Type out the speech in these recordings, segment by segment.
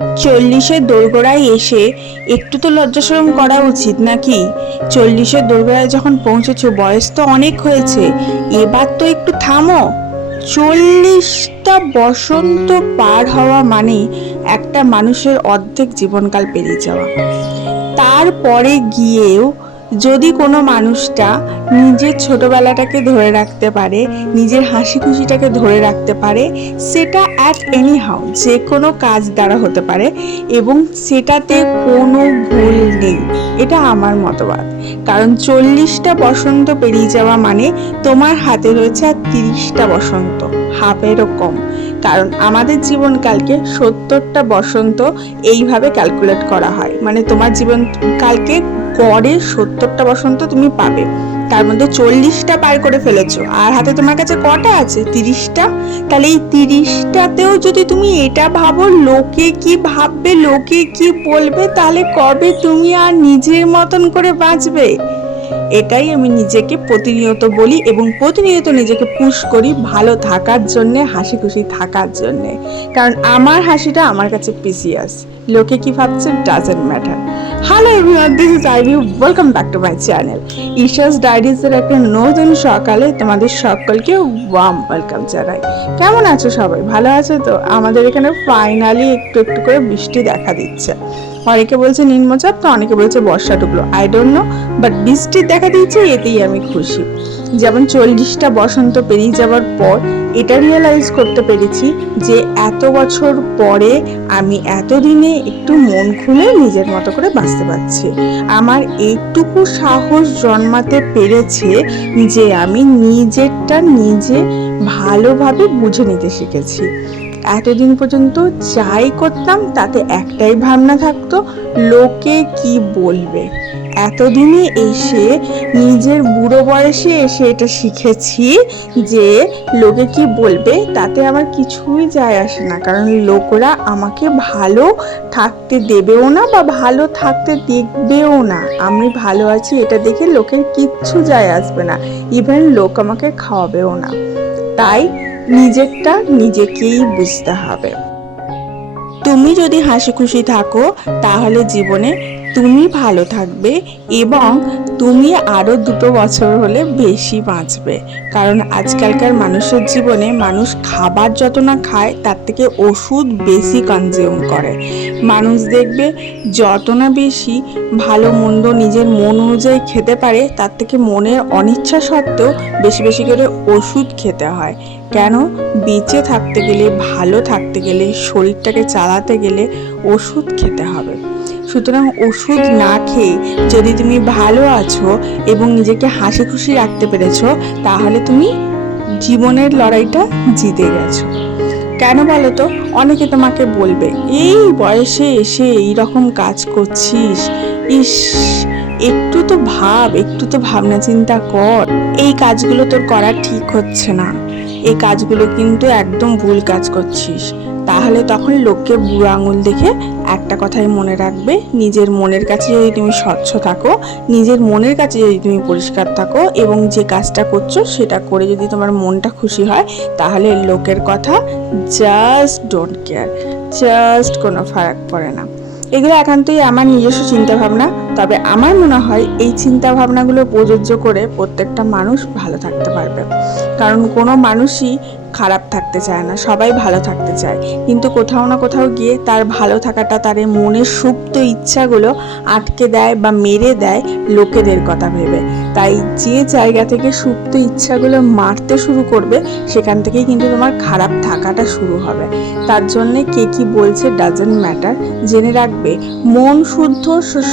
চল্লিশের দোরগোড়ায় এসে একটু তো লজ্জাশরম করা উচিত নাকি? চল্লিশের দোরগোড়ায় যখন পৌঁছেছ, বয়স তো অনেক হয়েছে। এবার তো একটু থামো। চল্লিশটা বসন্ত পার হওয়া মানে একটা মানুষের অর্ধেক জীবনকাল পেরিয়ে যাওয়া। তারপরে গিয়েও যদি কোনো মানুষটা নিজের ছোটবেলাটাকে ধরে রাখতে পারে, নিজের হাসি খুশিটাকে ধরে রাখতে পারে, সেটা অ্যাট এনি হাউ যে কোনো কাজ দ্বারা হতে পারে এবং সেটাতে কোনো ভুল নেই। এটা আমার মতবাদ। কারণ চল্লিশটা বসন্ত পেরিয়ে যাওয়া মানে তোমার হাতে রয়েছে আর তিরিশটা বসন্ত। হাফেরও কম। কারণ আমাদের জীবনকালকে সত্তরটা বসন্ত এইভাবে ক্যালকুলেট করা হয়। মানে তোমার জীবনকালকে গড়ে সত্তরটা বসন্ত তুমি পাবে। তার মধ্যে চল্লিশটা পার করে ফেলেছো। আর হাতে তোমার কাছে কটা আছে? তিরিশটা? তাহলে এই তিরিশটাতেও যদি তুমি এটা ভাবো, লোকে কি ভাববে, লোকে কি বলবে, তাহলে কবে তুমি আর নিজের মতন করে বাঁচবে? এটাই আমি নিজেকে প্রতিনিয়ত বলি এবং প্রতিনিয়ত নিজেকে পুশ করি ভালো থাকার জন্যে হাসি খুশি থাকার জন্যে। কারণ আমার হাসিটা আমার কাছে পিসিয়াস লোকে কি ভাবছে doesn't matter hello everyone this is Ivy welcome back to my channel Isha's ডায়েরিজের একটা নতুন সকালে তোমাদের সকলকে ওয়াম ওয়েলকাম জানাই। কেমন আছো সবাই? ভালো আছো তো? আমাদের এখানে ফাইনালি একটু একটু করে বৃষ্টি দেখা দিচ্ছে। অনেকে বলছে নিম্নচাপ, তো অনেকে বলছে বর্ষা ঢুকলো আই ডোন্ট নো বাট বৃষ্টির দেখা দিচ্ছে, এতেই আমি খুশি। যেমন চল্লিশটা বসন্ত পেরিয়ে যাওয়ার পর এটা রিয়েলাইজ করতে পেরেছি যে এত বছর পরে আমি এতদিনে একটু মন খুলে নিজের মতো করে বাঁচতে পারছি। আমার এইটুকু সাহস জন্মাতে পেরেছে যে আমি নিজেরটা নিজে ভালোভাবে বুঝে নিতে শিখেছি। এতদিন পর্যন্ত যাই করতাম তাতে একটাই ভাবনা থাকতো, লোকে কি বলবে? এতদিনে এসে নিজের বুড়ো বয়সে এসে এটা শিখেছি যে লোকে কি বলবে তাতে আমার কিছুই যায় আসে না। কারণ লোকরা আমাকে ভালো থাকতে দেবেও না বা ভালো থাকতে দেখবেও না। আমি ভালো আছি, এটা দেখে লোকের কিচ্ছু যায় আসবে না। ইভেন লোক আমাকে খাওয়াবেও না। তাই নিজেরটা নিজেকেই বুঝতে হবে। তুমি যদি হাসি খুশি থাকো, তাহলে জীবনে তুমি ভালো থাকবে এবং তুমি আরও দুটো বছর হলে বেশি বাঁচবে। কারণ আজকালকার মানুষের জীবনে মানুষ খাবার যত না খায়, তার থেকে ওষুধ বেশি কনজিউম করে। মানুষ দেখবে যত না বেশি ভালো মন্দ নিজের মন অনুযায়ী খেতে পারে, তার থেকে মনের অনিচ্ছা সত্ত্বেও বেশি বেশি করে ওষুধ খেতে হয়। কেন? বেঁচে থাকতে গেলে, ভালো থাকতে গেলে, শরীরটাকে চালাতে গেলে ওষুধ খেতে হবে। সুতরাং ওষুধ না খেয়ে যদি তুমি ভালো আছো এবং নিজেকে হাসি খুশি রাখতে পেরেছ, তাহলে তুমি জীবনের লড়াইটা জিতে গেছো। কেন বলো তো অনেকে তোমাকে বলবে, এই বয়সে এসে এই রকম কাজ করছিস? ইস, একটু তো ভাব, একটু তো ভাবনা চিন্তা কর। এই কাজগুলো তোর করা ঠিক হচ্ছে না। এই কাজগুলো কিন্তু একদম ভুল কাজ করছিস। তাহলে তখন লোককে বুড়ো আঙুল দেখে একটা কথাই মনে রাখবে, নিজের মনের কাছে যদি তুমি স্বচ্ছ থাকো, নিজের মনের কাছে যদি তুমি পরিষ্কার থাকো এবং যে কাজটা করছ সেটা করে যদি তোমার মনটা খুশি হয়, তাহলে লোকের কথা জাস্ট ডোন্ট কেয়ার জাস্ট কোনো ফারাক পড়ে না। এগুলো একান্তই আমার নিজস্ব চিন্তাভাবনা, তবে আমার মনে হয় এই চিন্তা ভাবনাগুলো প্রযোজ্য করে প্রত্যেকটা মানুষ ভালো থাকতে পারবে। কারণ কোনো মানুষই খারাপ থাকতে চায় না, সবাই ভালো থাকতে চায়। কিন্তু কোথাও না কোথাও গিয়ে তার ভালো থাকাটা, তার মনের সুপ্ত ইচ্ছাগুলো আটকে দেয় বা মেরে দেয় লোকেদের কথা ভেবে। তাই যে জায়গা থেকে সুপ্ত ইচ্ছাগুলো মারতে শুরু করবে, সেখান থেকেই কিন্তু তোমার খারাপ থাকাটা শুরু হবে। তার জন্যে কে কি বলছে ডাজেন্ট ম্যাটার জেনে রাখবে, মন শুদ্ধ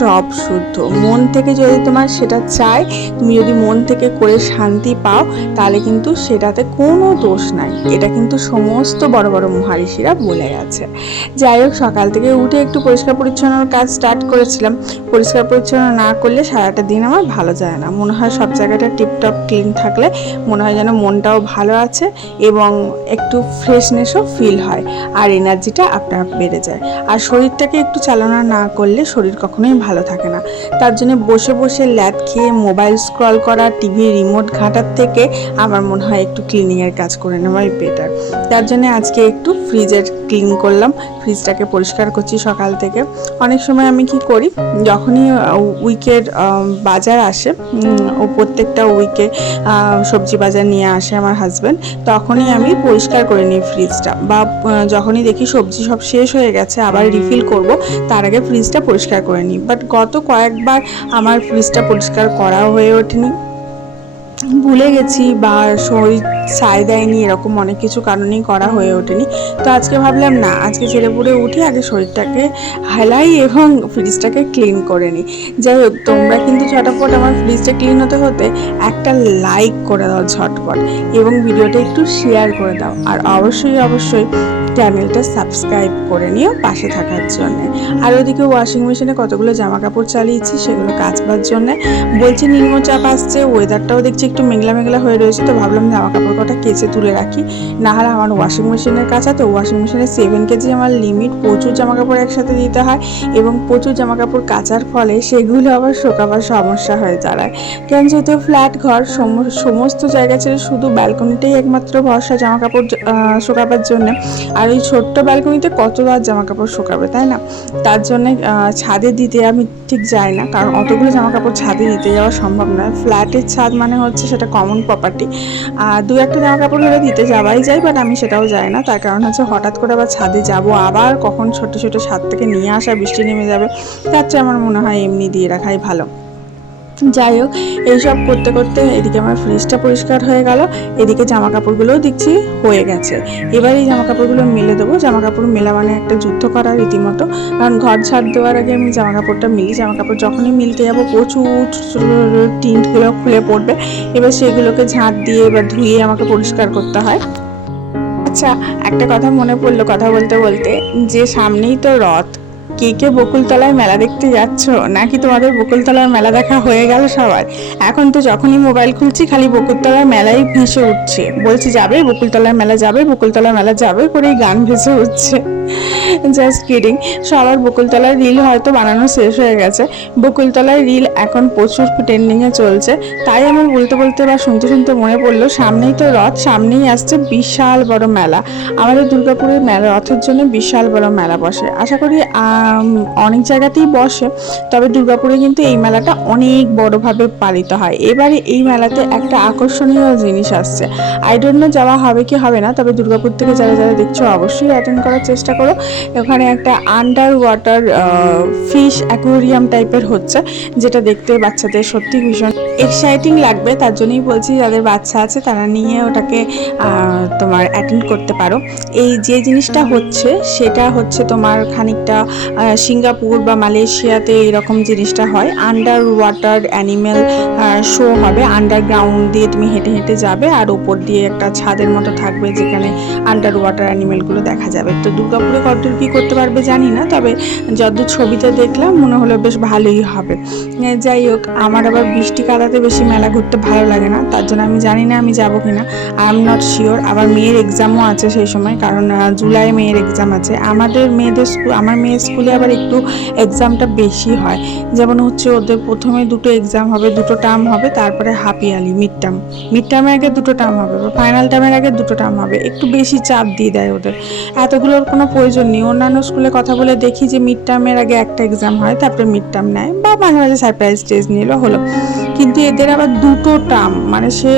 সব শুদ্ধ। মন থেকে যদি তোমার সেটা চায়, তুমি যদি মন থেকে করে শান্তি পাও, তাহলে কিন্তু সেটাতে কোনো দোষ নাই। এটা কিন্তু সমস্ত বড় বড় মহারিষিরা বলে গেছে। যাই হোক, সকাল থেকে উঠে একটু পরিষ্কার পরিচ্ছন্নর কাজ স্টার্ট করেছিলাম। পরিষ্কার পরিচ্ছন্ন না করলে সারাটা দিন আমার ভালো যায় না। মনে হয় সব জায়গাটা টিপটপ ক্লিন থাকলে মনে হয় যেন মনটাও ভালো আছে এবং একটু ফ্রেশনেসও ফিল হয় আর এনার্জিটা আপনার বেড়ে যায়। আর শরীরটাকে একটু চালনা না করলে শরীর কখনোই ভালো থাকে না। তার জন্য বসে বসে ল্যাদ খেয়ে মোবাইল স্ক্রল করা টিভি রিমোট ঘাটার থেকে আমার মনে হয় একটু ক্লিনিংয়ের কাজ করে নেওয়া নেওয়াই বেটার তার জন্য আজকে একটু ফ্রিজের ক্লিন করলাম। ফ্রিজটাকে পরিষ্কার করছি সকাল থেকে। অনেক সময় আমি কি করি, যখনই উইকের বাজার আসে ও প্রত্যেকটা উইকে সবজি বাজার নিয়ে আসে আমার হাজব্যান্ড তখনই আমি পরিষ্কার করে নিই ফ্রিজটা বা যখনই দেখি সবজি সব শেষ হয়ে গেছে, আবার রিফিল করব, তার আগে ফ্রিজটা পরিষ্কার করে নিই। বাট গত কয়েকবার আমার ফ্রিজটা পরিষ্কার করা হয়ে ওঠেনি। ভুলে গেছি বা শরীর সায় দেয়নি, এরকম অনেক কিছু কারণেই করা হয়ে ওঠেনি। তো আজকে ভাবলাম, না, আজকে ছেলে পুড়ে উঠে আগে শরীরটাকে হালাই এবং ফ্রিজটাকে ক্লিন করে নিই। যাই হোক, তোমরা কিন্তু ঝটপট আমার ফ্রিজটা ক্লিন হতে হতে একটা লাইক করে দাও ঝটপট এবং ভিডিওটা একটু শেয়ার করে দাও। আর অবশ্যই অবশ্যই চ্যানেলটা সাবস্ক্রাইব করে নিও পাশে থাকার জন্য। আর ওদিকে ওয়াশিং মেশিনে কতগুলো জামা কাপড় চালিয়েছি, সেগুলো কাচবার জন্য। বলছি, নিম্নচাপ আসছে ওয়েদারটাও দেখছি একটু মেঘলা মেঘলা হয়ে রয়েছে, তো ভাবলাম জামা কাপড় কটা কেচে তুলে রাখি। না হলে আমার ওয়াশিং মেশিনের কাছা তো ওয়াশিং মেশিনে সেভেন কেজি আমার লিমিট প্রচুর জামা কাপড় একসাথে দিতে হয় এবং প্রচুর জামা কাপড় কাচার ফলে সেগুলো আবার শোকাবার সমস্যা হয়ে দাঁড়ায়। কেন যেহেতু ফ্ল্যাট ঘর সম- সমস্ত জায়গা ছেড়ে শুধু ব্যালকনিটাই একমাত্র ভরসা জামা কাপড় আহ, শোকাবার জন্য। আর ওই ছোট্ট ব্যালকনিতে কতবার জামা কাপড় শুকাবে তাই না? তার জন্য ছাদে দিতে আমি ঠিক যাই না কারণ অতগুলো জামা কাপড় ছাদে দিতে যাওয়া সম্ভব নয়। ফ্ল্যাটের ছাদ মানে হচ্ছে সেটা কমন প্রপার্টি আর দু একটা জামা কাপড় হলে দিতে যাওয়াই যায় বাট আমি সেটাও যাই না। তার কারণ হচ্ছে হঠাৎ করে আবার ছাদে যাব, আবার কখন ছোট ছোট ছাদ থেকে নিয়ে আসা বৃষ্টি নেমে যাবে, তার চেয়ে আমার মনে হয় এমনি দিয়ে রাখাই ভালো। যাই হোক, এইসব করতে করতে এদিকে আমার ফ্রিজটা পরিষ্কার হয়ে গেল, এদিকে জামা কাপড়গুলোও দেখছি হয়ে গেছে। এবার এই জামা কাপড়গুলো মেলে দেবো। জামা কাপড় মেলা মানে একটা যুদ্ধ করা রীতিমতো। কারণ ঘর ছাড় দেওয়ার আগে আমি জামা কাপড়টা মিলি। জামা কাপড় যখনই মিলতে যাব, প্রচুর টিন্টগুলো খুলে পড়বে। এবার সেগুলোকে ঝাঁট দিয়ে এবার ধুয়ে আমাকে পরিষ্কার করতে হয়। আচ্ছা একটা কথা মনে পড়ল কথা বলতে বলতে। যে সামনেই তো রথ কে কে বকুলতলায় মেলা দেখতে যাচ্ছ? নাকি তোমাদের বকুলতলার মেলা দেখা হয়ে গেল সবার? এখন তো যখনই মোবাইল খুলছি, খালি বকুলতলার মেলাই ভেসে উঠছে। বলছি, যাবে, বকুলতলার মেলা যাবে, বকুলতলার মেলা যাবে করেই গান ভেসে উঠছে। জাস্ট কিডিং সবার বকুলতলার রিল হয়তো বানানো শেষ হয়ে গেছে। বকুলতলার রিল এখন প্রচুর ট্রেন্ডিংয়ে চলছে। তাই আমার বলতে বলতে বা শুনতে শুনতে মনে পড়ল, সামনেই তো রথ, সামনেই আসছে বিশাল বড় মেলা। আমাদের দুর্গাপুরের মেলা, রথের জন্য বিশাল বড় মেলা বসে। আশা করি অনেক জায়গাতেই বসে। তবে দুর্গাপুরে কিন্তু এই মেলাটা অনেক বড়ভাবে পালিত হয়। এবারে এই মেলাতে একটা আকর্ষণীয় জিনিস আসছে। আই ডোন্ট নো যাওয়া হবে কি হবে না, তবে দুর্গাপুর থেকে যারা যারা দেখছ, অবশ্যই অ্যাটেন্ড করার চেষ্টা করো। ওখানে একটা আন্ডার ওয়াটার ফিশ অ্যাকোরিয়াম টাইপের হচ্ছে, যেটা দেখতে বাচ্চাদের সত্যি ভীষণ এক্সাইটিং লাগবে। তার জন্যই বলছি, যাদের বাচ্চা আছে, তারা নিয়ে ওটাকে তোমার অ্যাটেন্ড করতে পারো। এই যে জিনিসটা হচ্ছে, সেটা হচ্ছে তোমার খানিকটা সিঙ্গাপুর বা মালয়েশিয়াতে এরকম জিনিসটা হয়। আন্ডার ওয়াটার অ্যানিমেল শো হবে। আন্ডারগ্রাউন্ড দিয়ে তুমি হেঁটে হেঁটে যাবে, আর ওপর দিয়ে একটা ছাদের মতো থাকবে, যেখানে আন্ডার ওয়াটার অ্যানিমেলগুলো দেখা যাবে। তো দুর্গাপুরে কতদূর কী করতে পারবে জানি না, তবে যতদূর ছবিতে দেখলাম মনে হলো বেশ ভালোই হবে। যাই হোক, আমার আবার বৃষ্টি কাদাতে বেশি মেলা ঘুরতে ভালো লাগে না, তার জন্য আমি জানি না আমি যাব কিনা। আই এম নট শিওর আবার মেয়ের এক্সামও আছে সেই সময়, কারণ জুলাই মেয়ের এক্সাম আছে। আমাদের মেয়েদের স্কুল আমার মেয়ের স্কুলে আবার একটু এক্সামটা বেশি হয়। যেমন হচ্ছে ওদের প্রথমে দুটো এক্সাম হবে, দুটো টার্ম হবে, তারপরে half yearly mid term mid টার্মের আগে দুটো টার্ম হবে বা ফাইনাল টার্মের আগে দুটো টার্ম হবে, একটু বেশি চাপ দিয়ে দেয় ওদের। এতগুলোর কোনো প্রয়োজন নেই। অন্যান্য স্কুলে কথা বলে দেখি যে মিড টার্মের আগে একটা এক্সাম হয়, তারপরে মিড টার্ম নেয়। বা মাঝে মাঝে সারপ্রাইজ স্টেজ নিল, হলো। কিন্তু এদের আবার দুটো টার্ম মানে সে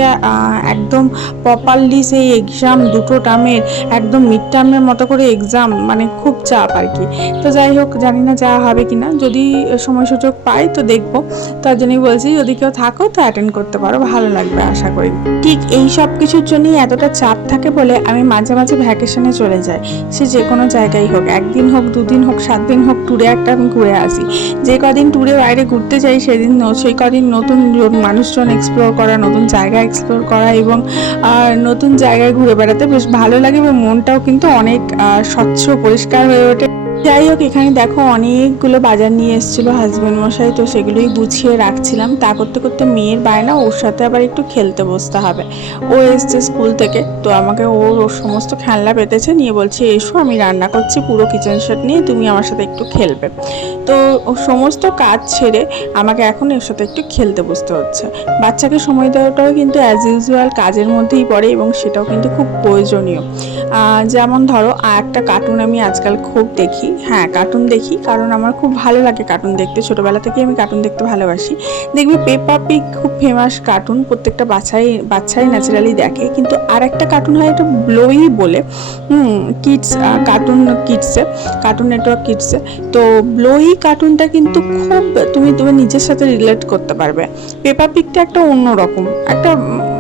একদম প্রপারলি সেই এক্সাম দুটো টার্মের একদম মিড টার্মের মতো করে এক্সাম মানে খুব চাপ আর কি। তো যাই হোক, জানি না যাওয়া হবে কি না যদি সময় সুযোগ পাই তো দেখব। তার জন্যই বলছি, যদি কেউ থাকো তো অ্যাটেন্ড করতে পারো, ভালো লাগবে আশা করি। ঠিক এই সব কিছুর জন্যই এতটা চাপ থাকে বলে আমি মাঝে মাঝে ভ্যাকেশনে চলে যাই। সে যে কোনো জায়গায় হোক, একদিন হোক, দুদিন হোক সাত দিন হোক ট্যুরে একটা আমি ঘুরে আসি। যে কদিন ট্যুরে বাইরে ঘুরতে যাই সেদিন সেই কদিন নতুন মানুষজন এক্সপ্লোর করা, নতুন জায়গা এক্সপ্লোর করা এবং নতুন জায়গায় ঘুরে বেড়াতে বেশ ভালো লাগে এবং মনটাও কিন্তু অনেক স্বচ্ছ, পরিষ্কার হয়ে ওঠে। যাই হোক, এখানে দেখো অনেকগুলো বাজার নিয়ে এসেছিল হাজব্যান্ড মশাই, তো সেগুলোই গুছিয়ে রাখছিলাম। তা করতে করতে মেয়ের বায়না ওর সাথে আবার একটু খেলতে বসতে হবে। ও এসছে স্কুল থেকে, তো আমাকে ওর ওর সমস্ত খেলনা পেতেছে, নিয়ে বলছে, এসো, আমি রান্না করছি পুরো কিচেন সেট নিয়ে, তুমি আমার সাথে একটু খেলবে। তো সমস্ত কাজ ছেড়ে আমাকে এখন এর সাথে একটু খেলতে বসতে হচ্ছে। বাচ্চাকে সময় দেওয়াটাও কিন্তু অ্যাজ ইউজুয়াল কাজের মধ্যেই পড়ে এবং সেটাও কিন্তু খুব প্রয়োজনীয়। যেমন ধরো একটা কার্টুন আমি আজকাল খুব দেখি হ্যাঁ কার্টুন দেখি কারণ আমার খুব ভালো লাগে কার্টুন দেখতে। ছোটোবেলা থেকে আমি কার্টুন দেখতে ভালোবাসি। দেখবি পেপা পিক খুব ফেমাস কার্টুন প্রত্যেকটা বাচ্চাই বাচ্চাই ন্যাচারালি দেখে। কিন্তু আর একটা কার্টুন হয় এটা ব্লোই বলে। হুম কিডস কার্টুন কিডসে কার্টুন নেটওয়ার্ক কিডসে তো ব্লোই কার্টুনটা কিন্তু খুব তুমি তুমি নিজের সাথে রিলেট করতে পারবে। পেপা পিকটা একটা অন্যরকম একটা উম, আহ, এল-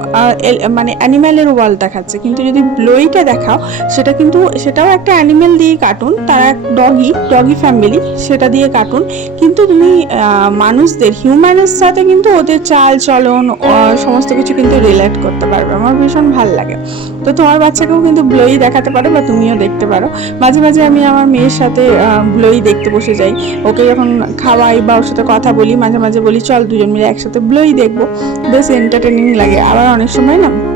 মানে অ্যানিম্যালের ওয়ার্ল্ড দেখাচ্ছে। কিন্তু যদি ব্লোইটা দেখাও, সেটা কিন্তু, সেটাও একটা অ্যানিমেল দিয়ে কার্টুন। তারা এক ডগি ডগি ফ্যামিলি, সেটা দিয়ে কার্টুন। কিন্তু তুমি মানুষদের, হিউম্যানের সাথে কিন্তু ওদের চাল চলন সমস্ত কিছু কিন্তু রিলেট করতে পারবে। আমার ভীষণ ভালো লাগে। তো তোমার বাচ্চাকেও কিন্তু ব্লোই দেখাতে পারো বা তুমিও দেখতে পারো। মাঝে মাঝে আমি আমার মেয়ের সাথে ব্লোই দেখতে বসে যাই। ওকে যখন খাওয়াই বা ওর সাথে কথা বলি, মাঝে মাঝে বলি, চল দুজন মিলে একসাথে ব্লোই দেখব। বেশ এন্টারটেনিং লাগে। আবার অনেক সময় না?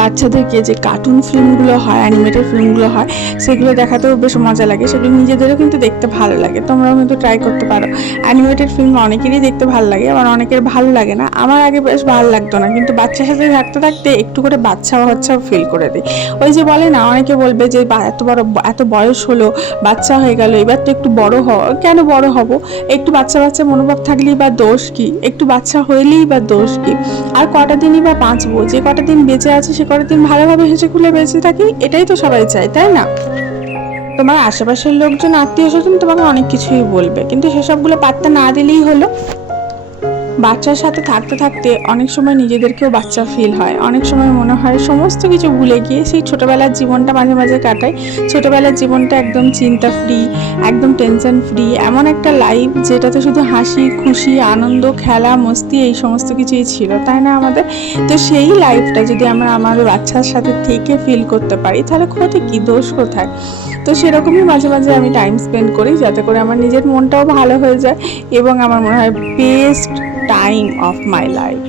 বাচ্চাদেরকে যে কার্টুন ফিল্মগুলো হয় অ্যানিমেটেড ফিল্মগুলো হয়, সেগুলো দেখাতেও বেশ মজা লাগে। সেগুলো নিজেদেরও কিন্তু দেখতে ভালো লাগে। তোমরাও কিন্তু ট্রাই করতে পারো। অ্যানিমেটেড ফিল্ম অনেকেরই দেখতে ভালো লাগে, আবার অনেকের ভালো লাগে না। আমার আগে বেশ ভালো লাগতো না, কিন্তু বাচ্চার সাথে থাকতে থাকতে একটু করে বাচ্চা বাচ্চাও ফিল করে দিই। ওই যে বলে না, অনেকে বলবে যে এত বড়, এত বয়স হলো, বাচ্চা হয়ে গেল, এবার তো একটু বড় হ কেন বড় হব? একটু বাচ্চা বাচ্চা মনোভাব থাকলেই বা দোষ কি? একটু বাচ্চা হইলেই বা দোষ কি? আর কটা দিনই বা বাঁচবো? যে কটা দিন বেঁচে আছে সে কটা দিন ভালোভাবে হেসে খুলে বেঁচে থাকি, এটাই তো সবাই চায়, তাই না? তোমার আশেপাশের লোকজন, আত্মীয় স্বজন তোমাকে অনেক কিছুই বলবে, কিন্তু সেসবগুলো পাত্তা না দিলেই হলো। বাচ্চার সাথে থাকতে থাকতে অনেক সময় নিজেদেরকেও বাচ্চা ফিল হয়। অনেক সময় মনে হয় সমস্ত কিছু ভুলে গিয়ে সেই ছোটোবেলার জীবনটা মাঝে মাঝে কাটাই। ছোটোবেলার জীবনটা একদম চিন্তা ফ্রি একদম টেনশন ফ্রি এমন একটা লাইফ যেটাতে শুধু হাসি, খুশি, আনন্দ, খেলা, মস্তি এই সমস্ত কিছুই ছিল। তাই না আমাদের? তো সেই লাইফটা যদি আমরা আমাদের বাচ্চার সাথে থেকে ফিল করতে পারি, তাহলে ক্ষতি কী? দোষ কোথায়? তো সেরকমই মাঝে মাঝে আমি টাইম স্পেন্ড করি যাতে করে আমার নিজের মনটাও ভালো হয়ে যায় এবং আমার মনে হয় best time of my life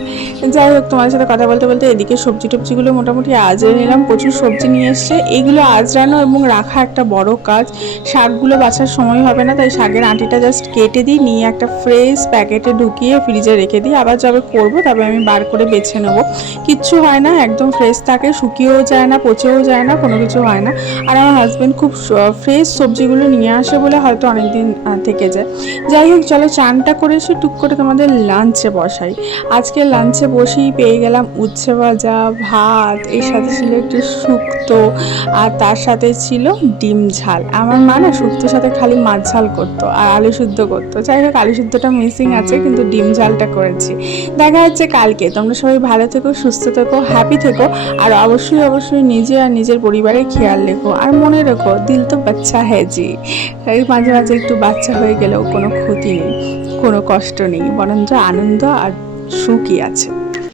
যাই হোক তোমার সাথে কথা বলতে বলতে এদিকে সবজি টবজিগুলো মোটামুটি আজরে নিলাম, প্রচুর সবজি নিয়ে এসছে। এইগুলো আজরানো এবং রাখা একটা বড় কাজ। শাকগুলো বাছার সময় হবে না, তাই শাকের আঁটিটা জাস্ট কেটে দিই, নিয়ে একটা ফ্রেশ প্যাকেটে ঢুকিয়ে ফ্রিজে রেখে দিই। আবার যবে করব, তবে আমি বার করে বেছে নেব। কিচ্ছু হয় না, একদম ফ্রেশ থাকে, শুকিয়েও যায় না, পচেও যায় না, কোনো কিছু হয় না। আর আমার হাজব্যান্ড খুব ফ্রেশ সবজিগুলো নিয়ে আসে বলে হয়তো অনেকদিন আহ, থেকে যায়। যাই হোক চলো চানটা করে এসে টুক করে তোমাদের লাঞ্চে বসাই। আজকে লাঞ্চে বসেই পেয়ে গেলাম উচ্ছে ভাজা ভাত এর সাথে ছিল একটু শুক্তো আর তার সাথে ছিল ডিম ঝাল। আমার মা না শুক্তোর সাথে খালি মাছ ঝাল করতো আর আলু শুদ্ধ করতো। যাই হোক আলু শুদ্ধটা মিসিং আছে কিন্তু ডিম ঝালটা করেছি। দেখা হচ্ছে কালকে। তোমরা সবাই ভালো থেকো সুস্থ থেকো হ্যাপি থেকো আর অবশ্যই অবশ্যই নিজে আর নিজের পরিবারের খেয়াল রেখো। আর মনে রেখো দিল তো বাচ্চা হ্যাঁ জি। মাঝে মাঝে একটু বাচ্চা হয়ে গেলেও কোনো ক্ষতি নেই, কোনো কষ্ট নেই, বরঞ্চ আনন্দ আর সুখই আছে।